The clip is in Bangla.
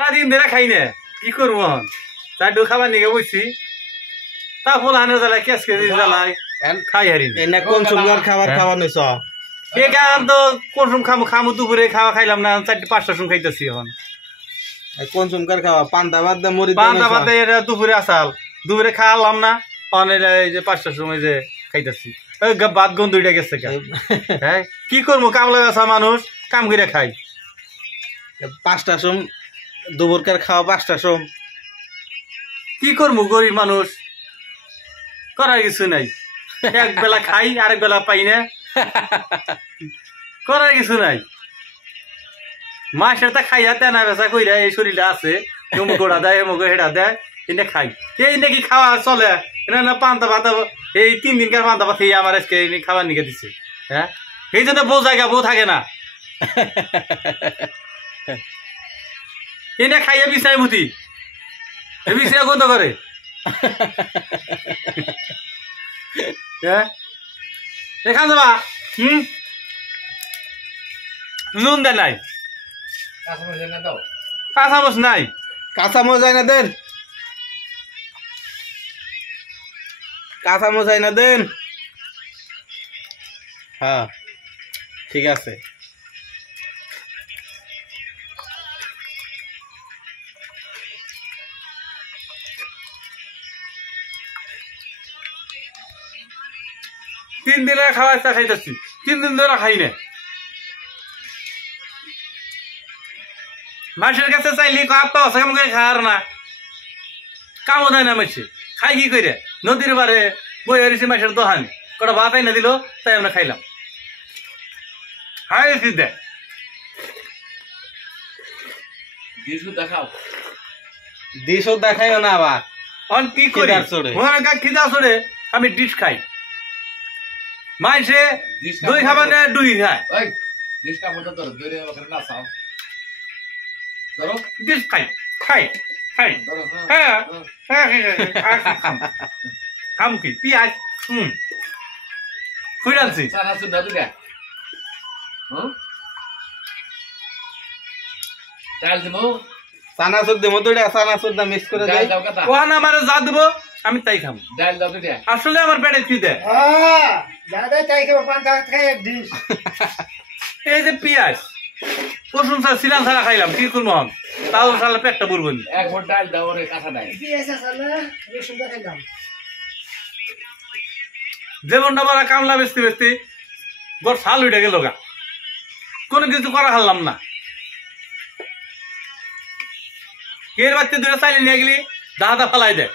সারাদিন ধরে খাই না কি করবো এখন চারটু খাবার নিয়ে বসছি তা ফুল হানের জ্বালায় কেস কেজি জ্বালায় খাই হারি কোন সুন্দর খাবার খাওয়া নিছ এখন তো কোন সময় খামো খামো দুপুরে খাওয়া খাইলাম না 4-5টার সময় খাইতেছি এখন কোন সুমকার খাওয়া পান্তা ভাত দা মরি পান্তা ভাত এটা দুপুরে আসাল দুপুরে খাওয়ালাম না এই যে 5টার সময় যে খাইতেছি ভাত গন্ধ উঠে গেছে হ্যাঁ কি করবো কামলা বেচা মানুষ কাম করে খাই 5টার সময় দুপুরকার খাওয়া 5টার সময় কি করবো গরিব মানুষ করার কিছু নাই এক বেলা খাই আরেক বেলা পাই না করার কিছু নাই মাসের তা খাইয়া তেনা বেচা কইরা এই শরীরটা আছে গোড়া দেয় এমুক হেডা দেয় এটা খাই এই নাকি খাওয়া চলে না পান্তা ভাত এই 3 দিনকার পান্তা ভাত খেয়ে আমার আজকে খাবার নিকে দিচ্ছে হ্যাঁ এই জন্য বউ জায়গা বউ থাকে না এটা খাইয়া বিছাই মুতি বিছাই গন্ধ করে এখান যাবা নুন দেয় নাই কাঁচামচ নাই কাঁচামচ আইনা দেন কাঁচামচ আইনা দেন হ্যাঁ ঠিক আছে তিন দিনে খাওয়া খাইতেছি 3 দিন ধরে খাই না মানুষের কাছে চাইলে খাওয়ার না কামও দেয় না মাসে খাই কি করে নদীর বারে বই হারিয়েছি মাসের দোহান কটা ভাত আইনা দিল তাই আমরা খাইলাম হাই দেয় ডিশও দেখাইও না আবার অন কি করি খিদা চড়ে আমি ডিশ খাই মাইসে দুই খাবার নেয় 2 খায় ডিশ খাই খাই খাই হ্যাঁ খাম কি পিঁয়াজ ফুরানছি চানাচুর দেবো তো চানাচুর দা মিক্স করে দেয় ওখানে আমার যা দেবো আমি তাই খাবো আসলে আমার পেটে খিদে এই যে পিঁয়াজ রসুন সিলাম ছাড়া খাইলাম কি করবো তাও সালা পেটটা বুড়বো যেমনটা বলা কামলা বেচতে বেচতে গড় শাল উঠে গেল গা কোনো কিছু করা হারলাম না এর বাড়িতে 2টা চাইলে নিয়ে গেলি দাদা ফালাই দেয়